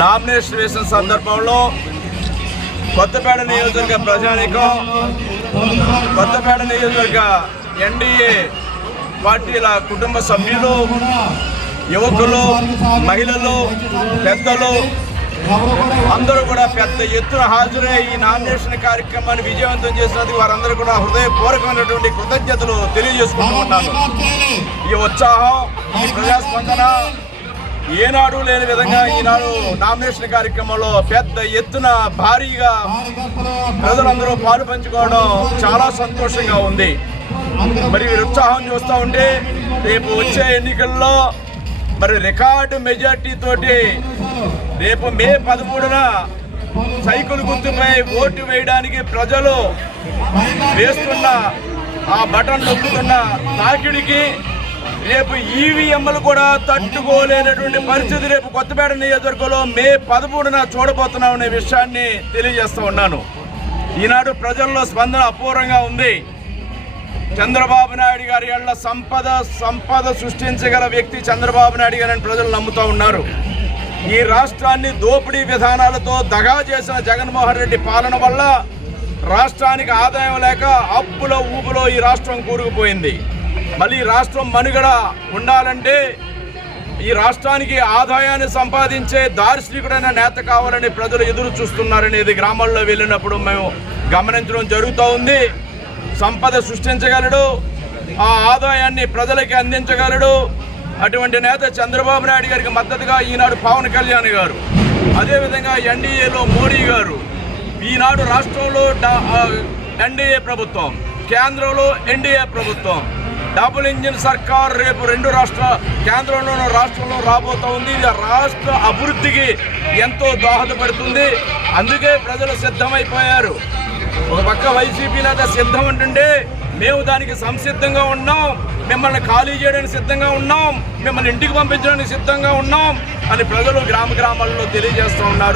Nomination వేసిన సందర్భంలో కొత్తపేట నియోజకవర్గ ప్రజానీకం కొత్తపేట నియోజకవర్గ ఎన్డీఏ పార్టీల కుటుంబ సభ్యులు యువకులు మహిళలు పెద్దలు అందరూ కూడా పెద్ద ఎత్తున హాజరై ఈ నామినేషన్ కార్యక్రమాన్ని విజయవంతం చేసినందుకు వారందరూ కూడా హృదయపూర్వకమైనటువంటి కృతజ్ఞతలు తెలియజేసుకుంటూ ఉన్నాను. ఈ ఉత్సాహం ఈ ప్రజాస్పందన ఏనాడు లేని విధంగా ఈనాడు నామినేషన్ కార్యక్రమంలో పెద్ద ఎత్తున భారీగా ప్రజలందరూ పాలు పంచుకోవడం చాలా సంతోషంగా ఉంది. మరి ఉత్సాహం చూస్తూ ఉంటే రేపు వచ్చే ఎన్నికల్లో మరి రికార్డు మెజార్టీ తోటి రేపు మే పదమూడున సైకిల్ గుర్తుపై ఓటు వేయడానికి ప్రజలు వేస్తున్న ఆ బటన్ నొక్కుతున్న తాకిడికి రేపు ఈవీఎంలు కూడా తట్టుకోలేనటువంటి పరిస్థితి రేపు కొత్తపేట నియోజకవర్గంలో మే పదమూడున చూడబోతున్నాం అనే విషయాన్ని తెలియజేస్తూ ఉన్నాను. ఈనాడు ప్రజల్లో స్పందన అపూర్వంగా ఉంది. చంద్రబాబు నాయుడు గారి ఏళ్ళ సంపద సంపద సృష్టించగల వ్యక్తి చంద్రబాబు నాయుడు గారని ప్రజలు నమ్ముతూ ఉన్నారు. ఈ రాష్ట్రాన్ని దోపిడీ విధానాలతో దగా చేసిన జగన్మోహన్ రెడ్డి పాలన వల్ల రాష్ట్రానికి ఆదాయం లేక అప్పుల ఊపులో ఈ రాష్ట్రం కూరుకుపోయింది. మళ్ళీ రాష్ట్రం మనుగడ ఉండాలంటే ఈ రాష్ట్రానికి ఆదాయాన్ని సంపాదించే దార్శనికుడైన నేత కావాలని ప్రజలు ఎదురు చూస్తున్నారనేది గ్రామాల్లో వెళ్ళినప్పుడు మేము గమనించడం జరుగుతూ ఉంది. సంపద సృష్టించగలడు ఆ ఆదాయాన్ని ప్రజలకి అందించగలడు. అటువంటి నేత చంద్రబాబు నాయుడు గారికి మద్దతుగా ఈనాడు పవన్ కళ్యాణ్ గారు అదేవిధంగా ఎన్డీఏలో మోడీ గారు ఈనాడు రాష్ట్రంలో ఎన్డీఏ ప్రభుత్వం కేంద్రంలో ఎన్డీఏ ప్రభుత్వం డబుల్ ఇంజిన్ సర్కార్ రేపు రెండు రాష్ట్ర కేంద్రంలోనూ రాష్ట్రంలో రాబోతా ఉంది. ఇది రాష్ట్ర అభివృద్ధికి ఎంతో దోహదపడుతుంది. అందుకే ప్రజలు సిద్ధమైపోయారు. ఒక పక్క వైసీపీ లేదా సిద్ధం అంటుంటే మేము దానికి సంసిద్ధంగా ఉన్నాం. మిమ్మల్ని ఖాళీ చేయడానికి సిద్ధంగా ఉన్నాం. మిమ్మల్ని ఇంటికి పంపించడానికి సిద్ధంగా ఉన్నాం అని ప్రజలు గ్రామ గ్రామాల్లో తెలియజేస్తూ ఉన్నారు.